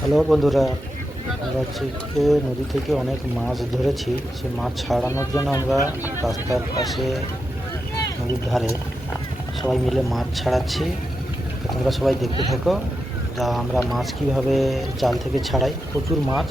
Hello বন্ধুরা, আমরা আজকে নদী থেকে অনেক মাছ ধরেছি। সে মাছ ছাড়ানোর জন্য আমরা রাস্তার পাশে নদীর ধারে সবাই মিলে মাছ ছাড়াচ্ছি। তো তোমরা সবাই দেখতে থাকো যা আমরা মাছ কীভাবে জাল থেকে ছাড়াই। প্রচুর মাছ।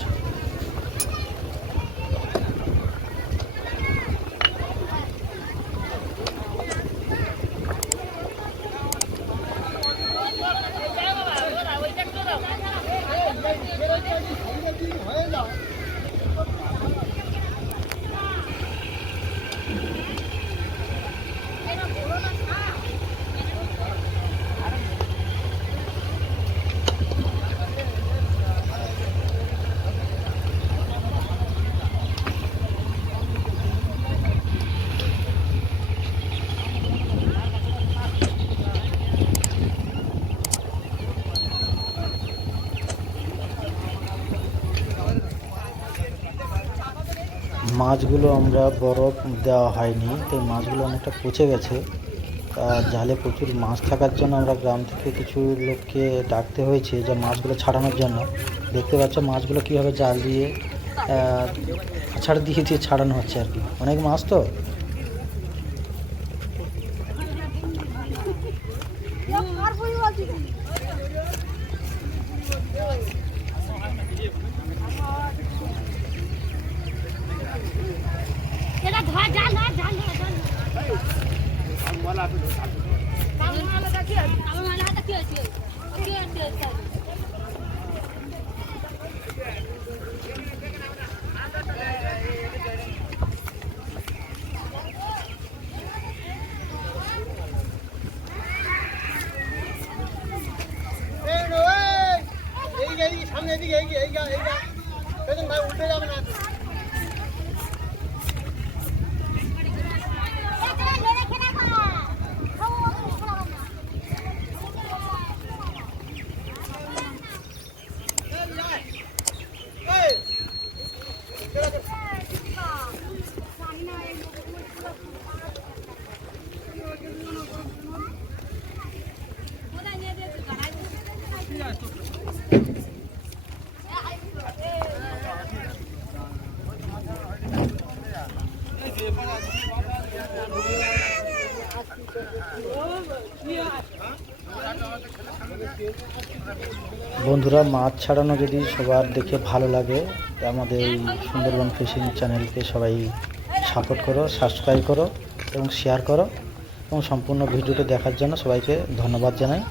মাছগুলো আমরা বরফ দেওয়া হয়নি, তাই মাছগুলো অনেকটা পচে গেছে। জালে প্রচুর মাছ থাকার জন্য আমরা গ্রাম থেকে কিছু লোককে ডাকতে হয়েছে যে মাছগুলো ছাড়ানোর জন্য। দেখতে পাচ্ছ মাছগুলো কীভাবে জাল দিয়ে আছাড় দিয়ে দিয়ে ছাড়ানো হচ্ছে আর কি। অনেক মাছ তো। সামনে দিকে এইগা ভাই উঠে যাবে না। বন্ধুরা, মাছ ছাড়ানো যদি সবার দেখে ভালো লাগে, আমাদের এই সুন্দরবন ফিশিং চ্যানেলকে সবাই সাপোর্ট করো, সাবস্ক্রাইব করো এবং শেয়ার করো, এবং সম্পূর্ণ ভিডিওটি দেখার জন্য সবাইকে ধন্যবাদ জানাই।